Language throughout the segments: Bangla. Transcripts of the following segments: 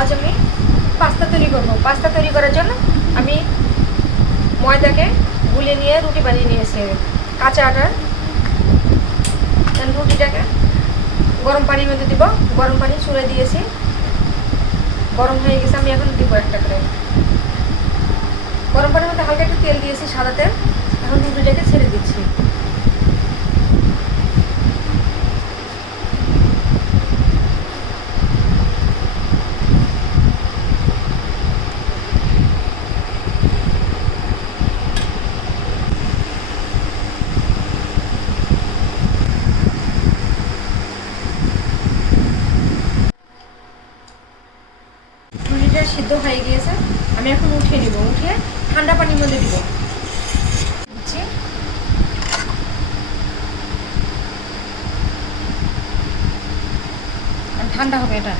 আজ আমি পাস্তা তৈরি করব। পাস্তা তৈরি করার জন্য আমি ময়দাকে গুলে নিয়ে রুটি বানিয়ে নিয়েছি। কাঁচা আটার। রুটিটাকে গরম পানির মধ্যে দিব। গরম পানি চুড়ে দিয়েছি। গরম হয়ে গেছে, আমি এখন দিব একটা করে। গরম পানির মধ্যে হালকা একটু তেল দিয়েছি সাদা তেল। এখন রুটিটাকে ছেড়ে দিচ্ছি। সিদ্ধ হয়ে গিয়েছে, আমি এখন উঠিয়ে নিব, উঠিয়ে ঠান্ডা পানির মধ্যে দিব। ঠান্ডা হবে এটা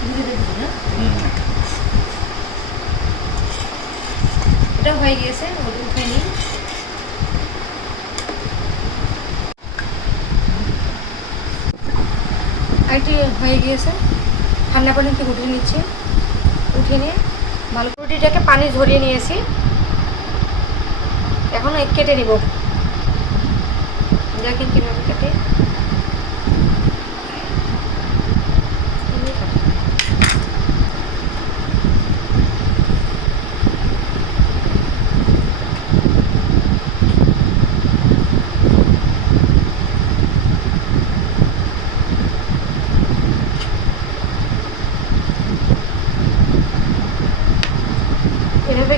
ধীরে ধীরে দিব না এটা হয়ে গিয়েছে ওটা উঠে নিই। আইটি হয়ে গিয়েছে, ঠান্ডা পানি থেকে উঠিয়ে নিচ্ছি। উঠিয়ে নিয়ে ভালো রুটিটাকে পানি ঝরিয়ে নিয়েছি। এখন কেটে নিব। দেখেন কীভাবে কেটে।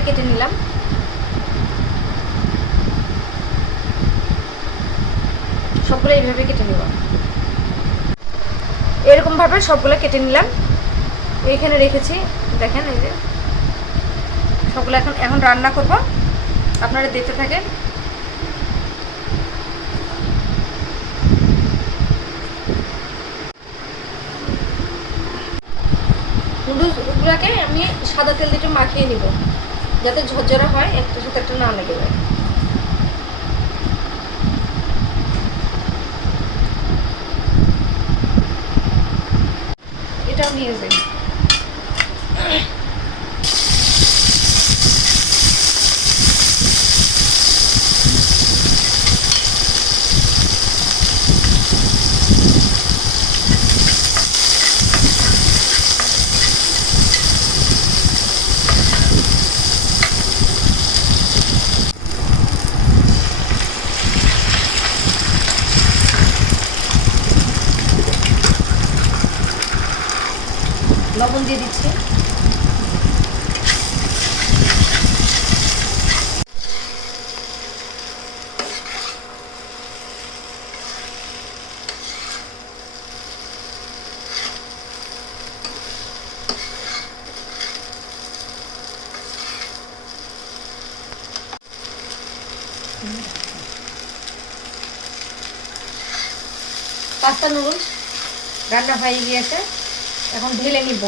কেটে নিলাম। সবগুলো এইভাবে কেটে নিব। এরকমভাবে সবগুলো কেটে নিলাম। এইখানে রেখেছি, দেখেন এই যে। সবগুলো এখন এখন রান্না করব। আপনারা দেখতে থাকেন। নুডলসগুলোকে আমি সাদা তেল দিয়ে মাখিয়ে নিব। যাতে ঝরঝরা হয় একটা সাথে একটা না লেগে যায়। এটাও নিয়ে যাই লবণ দিয়ে দিচ্ছি। পাস্তা নুডলস রান্না হয়ে গিয়েছে। এখন ঢেলে নিব।